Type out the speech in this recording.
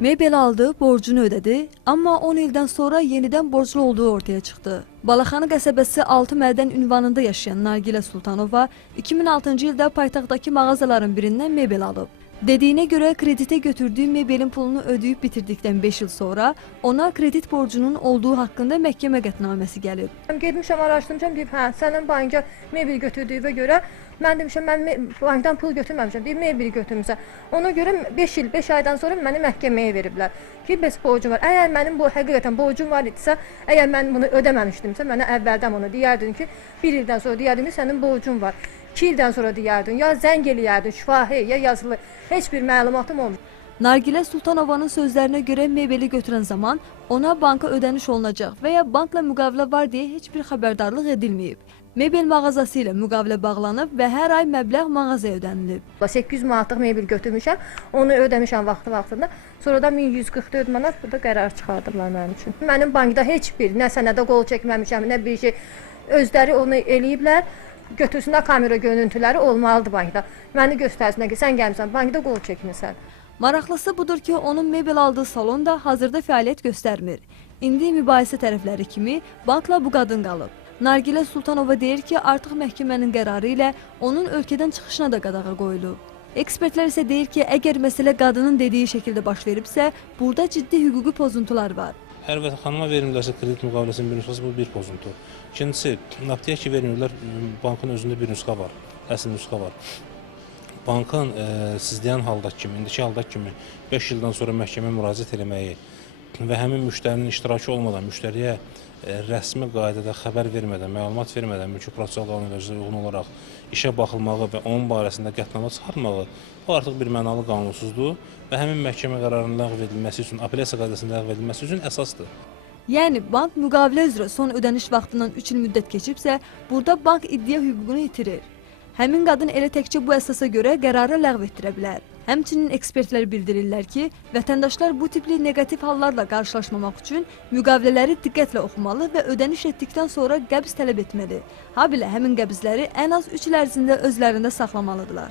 Mebel aldı, borcunu ödedi, amma 10 ildən sonra yenidən borclu olduğu ortaya çıxdı. Balaxanı qəsəbəsi 6 mədən ünvanında yaşayan Nargilə Sultanova 2006-cı ildə paytaxtdakı mağazaların birindən mebel alıb. Dediyinə görə kreditə götürdüyü mebelin pulunu ödəyib bitirdikdən 5 il sonra ona kredit borcunun olduğu haqqında məhkəmə qətnaməsi gəlib. Getmişəm, araşdırmışam, deyib, hə, sənin banka mebel götürdüyünə görə mən demişəm, mən bankdan pul götürməmişəm, deyib, mebel götürmüsən. Ona görə 5 il, 5 aydan sonra məni məhkəməyə veriblər ki, bəs borcum var. Əgər mənim bu həqiqətən borcum var idisə, əgər mən bunu ödəməmişdimsə, mənə əvvəldən onu deyərdin ki, 1 ildən sonra deyərdin ki, sənin borcun var. 2 ildən sonra deyərdin, ya zəng eləyərdin, şifahi, ya yazılı, heç bir məlumatım olmur. Nargilə Sultanovanın sözlərinə görə mebeli götürən zaman ona banka ödəniş olunacaq və ya bankla müqavilə var deyə heç bir xəbərdarlıq edilməyib. Mebel mağazası ilə müqavilə bağlanıb və hər ay məbləğ mağazaya ödənilib. 800 manatlıq mebel götürmüşəm, onu ödəmişəm vaxtında. Sonradan 1144 manat burada qərar çıxardıblar mənim üçün. Mənim bankda heç bir, nə sənədə qol çəkməmişəm, nə bir şey, özləri onu eləyiblər. Götürsünlər kamera görüntüləri olmalıdır bankda. Məni göstərsinlər ki, sən gəlmirsən, bankda qol çəkmirsən. Maraqlısı budur ki, onun mebel aldığı salon da hazırda fəaliyyət göstərmir. İndi mübahisə tərəfləri kimi bankla bu qadın qalıb. Nargilə Sultanova deyir ki, artıq məhkəmənin qərarı ilə onun ölkədən çıxışına da qadağa qoyulub. Ekspertlər isə deyir ki, əgər məsələ qadının dediyi şəkildə baş veribsə, burada ciddi hüquqi pozuntular var. Hər vədə xanıma verilmirlərsə kredit müqaviləsinin bir nüsxası, bu bir pozuntu. İkincisi, naftiyyə ki, verilmirlər, bankın özündə bir nüsxa var, əsl nüsxa var. Bankın sizləyən halda kimi, indiki halda kimi 5 ildən sonra məhkəmə müraciət eləməyi və həmin müştərinin iştirakı olmadan, müştəriyə rəsmi qaydada xəbər vermədən, məlumat vermədən, mülki prosessual qanunvericiliyə uyğun olaraq işə baxılmağı və onun barəsində qətnamə çıxartmağı, bu artıq bir mənalı qanunsuzdur və həmin məhkəmə qərarının ləğv edilməsi üçün, apellyasiya qaydasının ləğv edilməsi üçün əsasdır. Yəni, bank müqavilə üzrə son ödəniş vaxtından 3 il müddət keçibsə, burada bank iddia hüququnu itirir. Həmin qadın elə təkcə bu əsasa görə qərarı ləğv etdirə bilər. Həmçinin ekspertlər bildirirlər ki, vətəndaşlar bu tipli neqativ hallarla qarşılaşmamaq üçün müqavilələri diqqətlə oxumalı və ödəniş etdikdən sonra qəbz tələb etməli. Habelə həmin qəbzləri ən az 3 il ərzində özlərində saxlamalıdırlar.